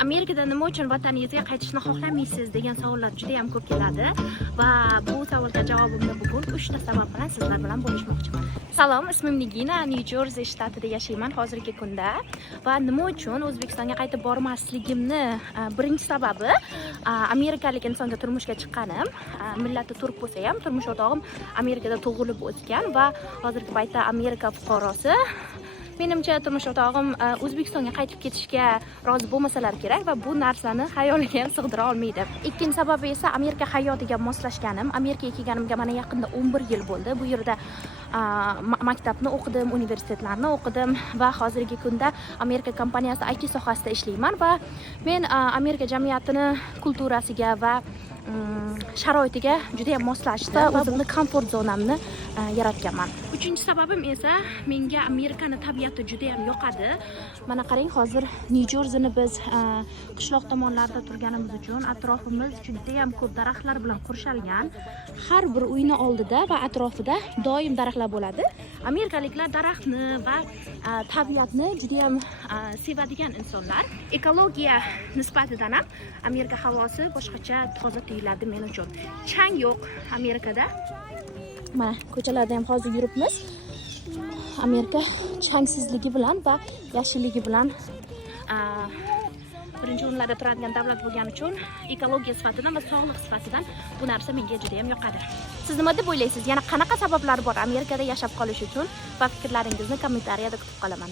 Amerikada nima uchun vataningizga qaytishni xohlamaysiz degan savollar juda ham ko'p keladi va bu savolga javobimni bugun 3 ta sabab bilan sizlar bilan bo'lishmoqchiman. Salom, ismim Nigina, New Jersey shtatida yashayman hozirgi kunda va nima uchun O'zbekistonga qaytib bormasligimni birinchi sababi amerikalik insonga turmushga chiqqanim. Millati turk bo'lsa ham turmush o'rtog'im Amerikada tug'ilib o'sgan va hozirgi paytda Amerika fuqarosi. Menimcha turmush o'rtog'im O'zbekistonga qaytib ketishga rozi bo'lmasalar kerak va bu narsani xayoliga ham sig'dira olmaydi. Ikkinchi sababi esa Amerika hayotiga moslashganim. Amerikaga kelganimga mana yaqinda 11 yil bo'ldi. Bu yerda maktabni o'qidim, universitetlarni o'qidim va hozirgi kunda Amerika kompaniyasi IT sohasida ishlayman va men Amerika jamiyatini kulturasiga va sharoitiga juda ham moslashdi va o'zimni komfort zonamni yaratganman. Uchinchi sababim esa menga Amerikani tabiati juda ham yoqadi. Mana qarang, hozir New Jerseyni biz qishloq tomonlarida turganimiz uchun atrofimiz juda ham ko'p daraxtlar bilan qurshalgan. Har bir uyning oldida va atrofida doim daraxtlar bo'ladi. Amerikaliklar daraxtni va tabiatni juda ham sevadigan insonlar. Ekologiya nisbatidan ham Amerika havosi boshqacha toza tuyuladi men uchun. Chang yo'q Amerikada. Mana ko'chalarda ham hozir yuribmiz. Amerika changsizligi bilan va yashilligi bilan birinchi o'rinlarda turadigan davlat bo'lgani uchun ekologiya sifatidan va sog'liq sifatidan bu narsa menga juda ham yoqadi. Siz nima deb o'ylaysiz? Yana qanaqa sabablar bor Amerikada yashab qolish uchun? Va fikrlaringizni kommentariyada kutib qolaman.